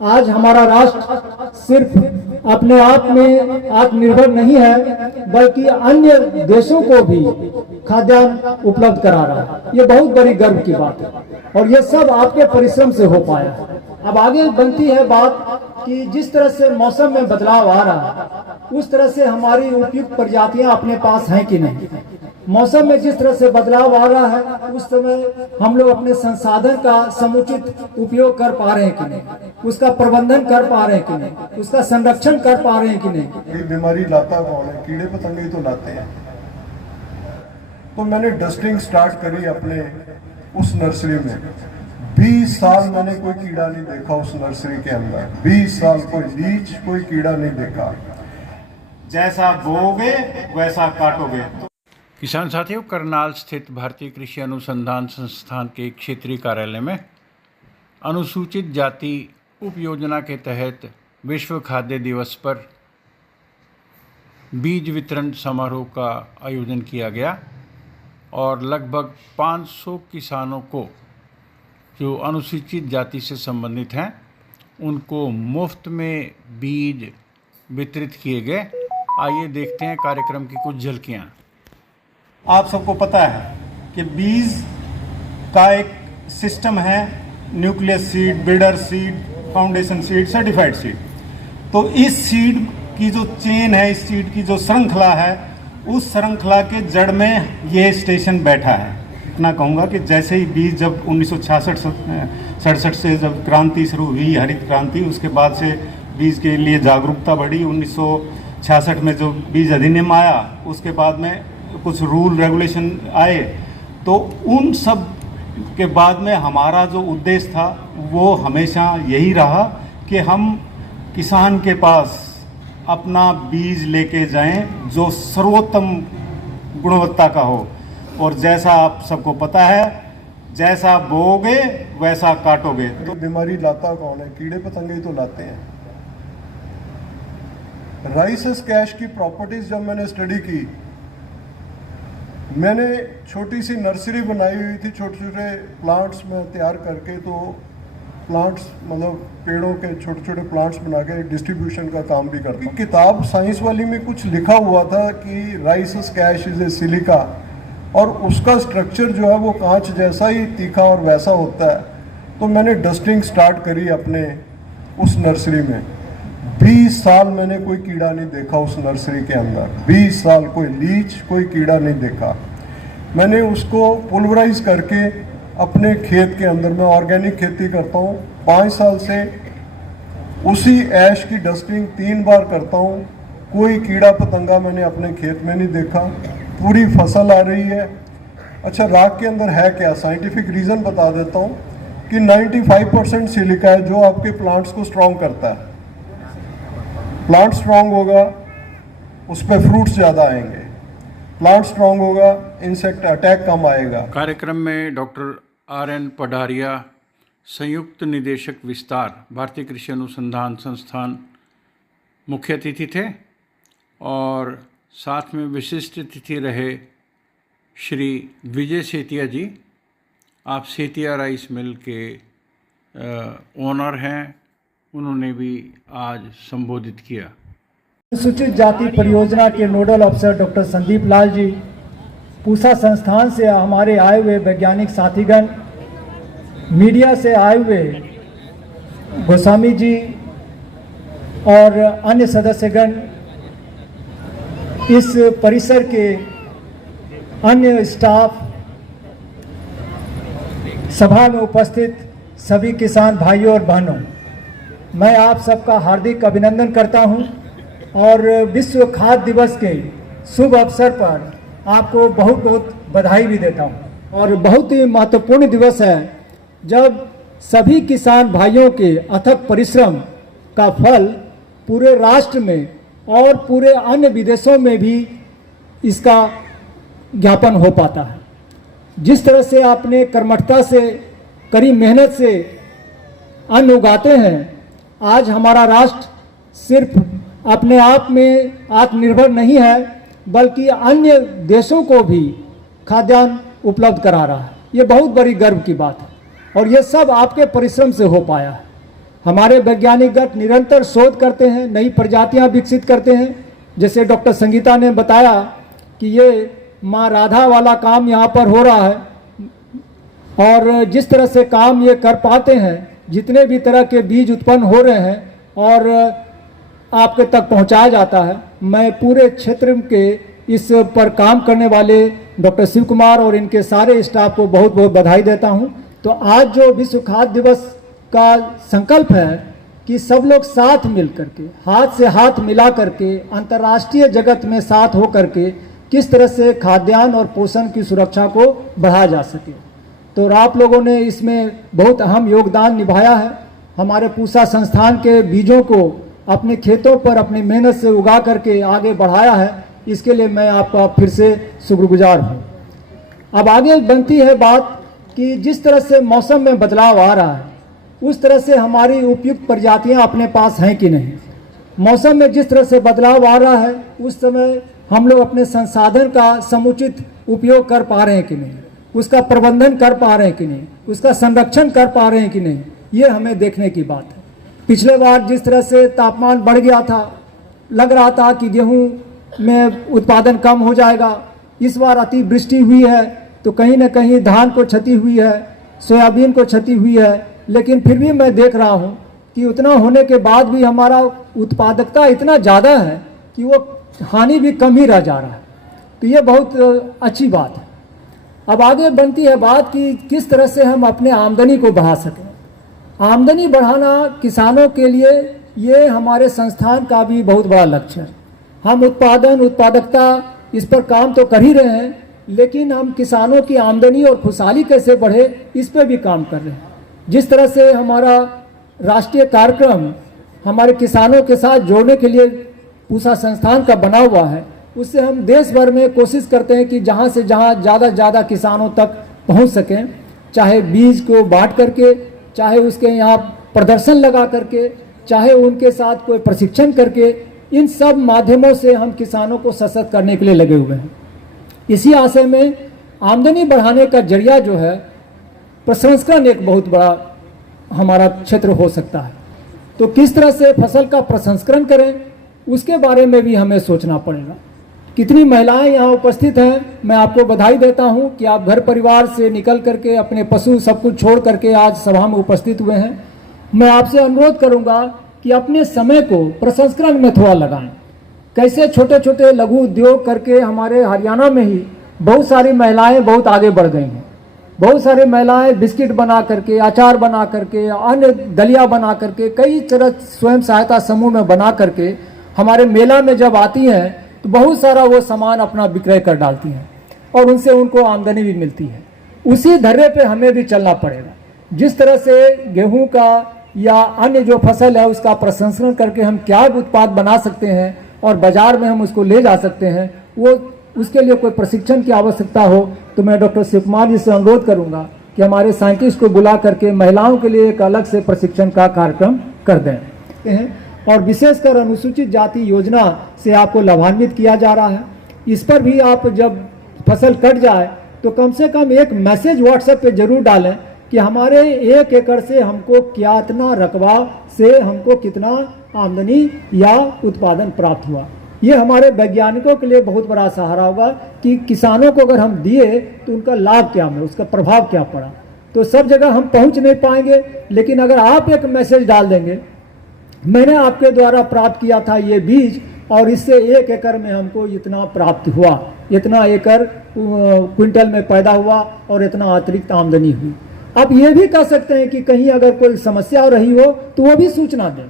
आज हमारा राष्ट्र सिर्फ अपने आप में आत्मनिर्भर नहीं है, बल्कि अन्य देशों को भी खाद्यान्न उपलब्ध करा रहा है। ये बहुत बड़ी गर्व की बात है और ये सब आपके परिश्रम से हो पाया है। अब आगे बनती है बात कि जिस तरह से मौसम में बदलाव आ रहा है, उस तरह से हमारी उपयुक्त प्रजातियां अपने पास हैं कि नहीं। मौसम में जिस तरह से बदलाव आ रहा है, उस समय हम लोग अपने संसाधन का समुचित उपयोग कर पा रहे हैं कि नहीं, उसका प्रबंधन कर पा रहे हैं कि नहीं, उसका संरक्षण कर पा रहे हैं कि नहीं। ये बीमारी लाता कौन है? कीड़े पतंगे ही तो लाते हैं। तो मैंने डस्टिंग स्टार्ट करी अपने उस नर्सरी में। 20 साल मैंने कोई कीड़ा नहीं देखा उस नर्सरी के अंदर। 20 साल कोई लीच, कोई कीड़ा नहीं देखा। जैसा बोओगे वैसा काटोगे। किसान साथियों, करनाल स्थित भारतीय कृषि अनुसंधान संस्थान के क्षेत्रीय कार्यालय में अनुसूचित जाति उपयोजना के तहत विश्व खाद्य दिवस पर बीज वितरण समारोह का आयोजन किया गया और लगभग 500 किसानों को जो अनुसूचित जाति से संबंधित हैं उनको मुफ्त में बीज वितरित किए गए। आइए देखते हैं कार्यक्रम की कुछ झलकियाँ। आप सबको पता है कि बीज का एक सिस्टम है, nucleus seed, breeder seed, foundation seed, certified seed. तो इस सीड की जो चेन है, इस सीड की जो श्रृंखला है, उस श्रृंखला के जड़ में ये स्टेशन बैठा है। इतना कहूँगा कि जैसे ही बीज जब 1966 से जब क्रांति शुरू हुई, हरित क्रांति, उसके बाद से बीज के लिए जागरूकता बढ़ी। 1966 में जो बीज अधिनियम आया, उसके बाद में कुछ रूल रेगुलेशन आए। तो उन सब के बाद में हमारा जो उद्देश्य था वो हमेशा यही रहा कि हम किसान के पास अपना बीज लेके जाएं जो सर्वोत्तम गुणवत्ता का हो। और जैसा आप सबको पता है, जैसा बोओगे वैसा काटोगे। तो बीमारी लाता कौन है? कीड़े पतंगे ही तो लाते हैं। राइस कैश की प्रॉपर्टीज जब मैंने स्टडी की, मैंने छोटी सी नर्सरी बनाई हुई थी, छोटे छोटे प्लांट्स में तैयार करके। तो प्लांट्स मतलब पेड़ों के छोटे छोटे प्लांट्स बना के डिस्ट्रीब्यूशन का काम भी करता हूँ। किताब साइंस वाली में कुछ लिखा हुआ था कि rice cash is a silica, और उसका स्ट्रक्चर जो है वो कांच जैसा ही तीखा और वैसा होता है। तो मैंने डस्टिंग स्टार्ट करी अपने उस नर्सरी में। 20 साल मैंने कोई कीड़ा नहीं देखा उस नर्सरी के अंदर। 20 साल कोई लीच, कोई कीड़ा नहीं देखा। मैंने उसको पुलवराइज करके अपने खेत के अंदर, मैं ऑर्गेनिक खेती करता हूँ 5 साल से, उसी ऐश की डस्टिंग 3 बार करता हूँ। कोई कीड़ा पतंगा मैंने अपने खेत में नहीं देखा। पूरी फसल आ रही है। अच्छा, राख के अंदर है क्या? साइंटिफिक रीज़न बता देता हूँ कि 95% सिलिका है जो आपके प्लांट्स को स्ट्रॉन्ग करता है। प्लांट स्ट्रॉन्ग होगा, उस पर फ्रूट्स ज़्यादा आएंगे। प्लांट स्ट्रॉन्ग होगा, इंसेक्ट अटैक कम आएगा। कार्यक्रम में डॉक्टर RN पढ़ारिया, संयुक्त निदेशक विस्तार, भारतीय कृषि अनुसंधान संस्थान, मुख्य अतिथि थे और साथ में विशिष्ट अतिथि रहे श्री विजय सेतिया जी। आप सेतिया राइस मिल के ओनर हैं, उन्होंने भी आज संबोधित किया। अनुसूचित जाति परियोजना के नोडल अफसर डॉक्टर संदीप लाल जी, पूसा संस्थान से हमारे आए हुए वैज्ञानिक साथीगण, मीडिया से आए हुए गोस्वामी जी और अन्य सदस्यगण, इस परिसर के अन्य स्टाफ, सभा में उपस्थित सभी किसान भाइयों और बहनों, मैं आप सबका हार्दिक अभिनंदन करता हूं और विश्व खाद्य दिवस के शुभ अवसर पर आपको बहुत बहुत बधाई भी देता हूं। और बहुत ही महत्वपूर्ण दिवस है जब सभी किसान भाइयों के अथक परिश्रम का फल पूरे राष्ट्र में और पूरे अन्य विदेशों में भी इसका ज्ञापन हो पाता है। जिस तरह से आपने कर्मठता से, कड़ी मेहनत से अन्न उगाते हैं, आज हमारा राष्ट्र सिर्फ अपने आप में आत्मनिर्भर नहीं है, बल्कि अन्य देशों को भी खाद्यान्न उपलब्ध करा रहा है। ये बहुत बड़ी गर्व की बात है और ये सब आपके परिश्रम से हो पाया है। हमारे वैज्ञानिक गण निरंतर शोध करते हैं, नई प्रजातियां विकसित करते हैं। जैसे डॉक्टर संगीता ने बताया कि ये माँ राधा वाला काम यहाँ पर हो रहा है, और जिस तरह से काम ये कर पाते हैं, जितने भी तरह के बीज उत्पन्न हो रहे हैं और आपके तक पहुँचाया जाता है, मैं पूरे क्षेत्र के इस पर काम करने वाले डॉक्टर शिव कुमार और इनके सारे स्टाफ को बहुत बहुत बधाई देता हूँ। तो आज जो विश्व खाद्य दिवस का संकल्प है कि सब लोग साथ मिल करके, हाथ से हाथ मिला करके, अंतर्राष्ट्रीय जगत में साथ हो करके किस तरह से खाद्यान्न और पोषण की सुरक्षा को बढ़ाया जा सके। तो आप लोगों ने इसमें बहुत अहम योगदान निभाया है। हमारे पूसा संस्थान के बीजों को अपने खेतों पर अपनी मेहनत से उगा करके आगे बढ़ाया है, इसके लिए मैं आपका फिर से शुक्रगुजार हूँ। अब आगे बनती है बात कि जिस तरह से मौसम में बदलाव आ रहा है, उस तरह से हमारी उपयुक्त प्रजातियां अपने पास हैं कि नहीं। मौसम में जिस तरह से बदलाव आ रहा है, उस समय हम लोग अपने संसाधन का समुचित उपयोग कर पा रहे हैं कि नहीं, उसका प्रबंधन कर पा रहे हैं कि नहीं, उसका संरक्षण कर पा रहे हैं कि नहीं, ये हमें देखने की बात है। पिछले बार जिस तरह से तापमान बढ़ गया था, लग रहा था कि गेहूं में उत्पादन कम हो जाएगा। इस बार अतिवृष्टि हुई है तो कहीं न कहीं धान को क्षति हुई है, सोयाबीन को क्षति हुई है, लेकिन फिर भी मैं देख रहा हूं कि उतना होने के बाद भी हमारा उत्पादकता इतना ज़्यादा है कि वो हानि भी कम ही रह जा रहा है। तो ये बहुत अच्छी बात है। अब आगे बनती है बात कि किस तरह से हम अपने आमदनी को बढ़ा सकें। आमदनी बढ़ाना किसानों के लिए ये हमारे संस्थान का भी बहुत बड़ा लक्ष्य है। हम उत्पादकता इस पर काम तो कर ही रहे हैं, लेकिन हम किसानों की आमदनी और खुशहाली कैसे बढ़े, इस पर भी काम कर रहे हैं। जिस तरह से हमारा राष्ट्रीय कार्यक्रम हमारे किसानों के साथ जोड़ने के लिए पूसा संस्थान का बना हुआ है, उससे हम देश भर में कोशिश करते हैं कि जहाँ से जहाँ ज़्यादा से ज़्यादा किसानों तक पहुँच सकें, चाहे बीज को बांट करके, चाहे उसके यहाँ प्रदर्शन लगा करके, चाहे उनके साथ कोई प्रशिक्षण करके, इन सब माध्यमों से हम किसानों को सशक्त करने के लिए लगे हुए हैं। इसी आशय में आमदनी बढ़ाने का जरिया जो है प्रसंस्करण एक बहुत बड़ा हमारा क्षेत्र हो सकता है। तो किस तरह से फसल का प्रसंस्करण करें, उसके बारे में भी हमें सोचना पड़ेगा। कितनी महिलाएं यहाँ उपस्थित हैं, मैं आपको बधाई देता हूँ कि आप घर परिवार से निकल करके अपने पशु सब कुछ छोड़ करके आज सभा में उपस्थित हुए हैं। मैं आपसे अनुरोध करूँगा कि अपने समय को प्रसंस्करण में थोड़ा लगाएं। कैसे छोटे छोटे लघु उद्योग करके हमारे हरियाणा में ही बहुत सारी महिलाएं बहुत आगे बढ़ गई हैं। बहुत सारी महिलाएं बिस्किट बना करके, अचार बना करके, अन्य दलिया बना करके, कई तरह स्वयं सहायता समूह में बना करके हमारे मेला में जब आती हैं तो बहुत सारा वो सामान अपना विक्रय कर डालती हैं और उनसे उनको आमदनी भी मिलती है। उसी धर्रे पे हमें भी चलना पड़ेगा। जिस तरह से गेहूं का या अन्य जो फसल है उसका प्रसंस्करण करके हम क्या उत्पाद बना सकते हैं और बाजार में हम उसको ले जा सकते हैं, वो उसके लिए कोई प्रशिक्षण की आवश्यकता हो तो मैं डॉक्टर शिव कुमार जी से अनुरोध करूंगा कि हमारे साइंटिस्ट को बुला करके महिलाओं के लिए एक अलग से प्रशिक्षण का कार्यक्रम कर दें। और विशेषकर अनुसूचित जाति योजना से आपको लाभान्वित किया जा रहा है। इस पर भी आप जब फसल कट जाए तो कम से कम एक मैसेज व्हाट्सएप पे जरूर डालें कि हमारे 1 एकड़ से हमको कितना रकबा से हमको कितना आमदनी या उत्पादन प्राप्त हुआ। ये हमारे वैज्ञानिकों के लिए बहुत बड़ा सहारा होगा कि किसानों को अगर हम दिए तो उनका लाभ क्या मिला, उसका प्रभाव क्या पड़ा। तो सब जगह हम पहुंच नहीं पाएंगे, लेकिन अगर आप एक मैसेज डाल देंगे, मैंने आपके द्वारा प्राप्त किया था ये बीज और इससे 1 एकड़ में हमको इतना प्राप्त हुआ, इतना एकड़ क्विंटल में पैदा हुआ और इतना अतिरिक्त आमदनी हुई। आप ये भी कह सकते हैं कि कहीं अगर कोई समस्या रही हो तो वो भी सूचना दें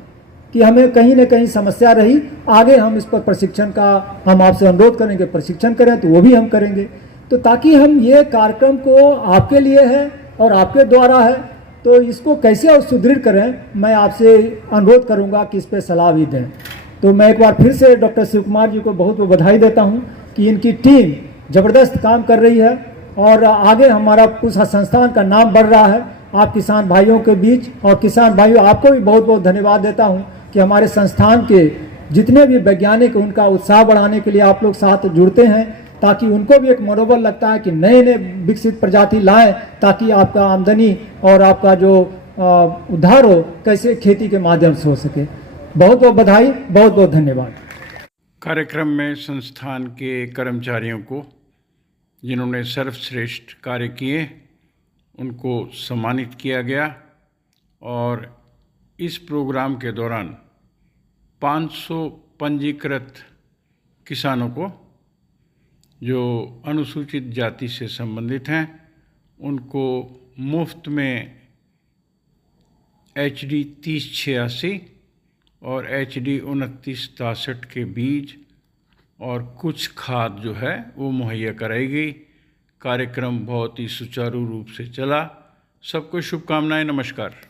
कि हमें कहीं न कहीं समस्या रही, आगे हम इस पर प्रशिक्षण का हम आपसे अनुरोध करेंगे, प्रशिक्षण करें तो वो भी हम करेंगे। तो ताकि हम ये कार्यक्रम को आपके लिए है और आपके द्वारा है, तो इसको कैसे और सुदृढ़ करें, मैं आपसे अनुरोध करूंगा कि इस पर सलाह भी दें। तो मैं एक बार फिर से डॉक्टर शिव कुमार जी को बहुत बहुत बधाई देता हूं कि इनकी टीम ज़बरदस्त काम कर रही है और आगे हमारा पूसा संस्थान का नाम बढ़ रहा है आप किसान भाइयों के बीच। और किसान भाइयों, आपको भी बहुत बहुत धन्यवाद देता हूं कि हमारे संस्थान के जितने भी वैज्ञानिक उनका उत्साह बढ़ाने के लिए आप लोग साथ जुड़ते हैं, ताकि उनको भी एक मनोबल लगता है कि नए नए विकसित प्रजाति लाएं ताकि आपका आमदनी और आपका जो उद्धार हो, कैसे खेती के माध्यम से हो सके। बहुत बहुत बधाई, बहुत बहुत धन्यवाद। कार्यक्रम में संस्थान के कर्मचारियों को जिन्होंने सर्वश्रेष्ठ कार्य किए उनको सम्मानित किया गया और इस प्रोग्राम के दौरान 500 पंजीकृत किसानों को जो अनुसूचित जाति से संबंधित हैं उनको मुफ्त में HD 3086 और HD 2963 के बीज और कुछ खाद जो है वो मुहैया कराई गई। कार्यक्रम बहुत ही सुचारू रूप से चला। सबको शुभकामनाएं। नमस्कार।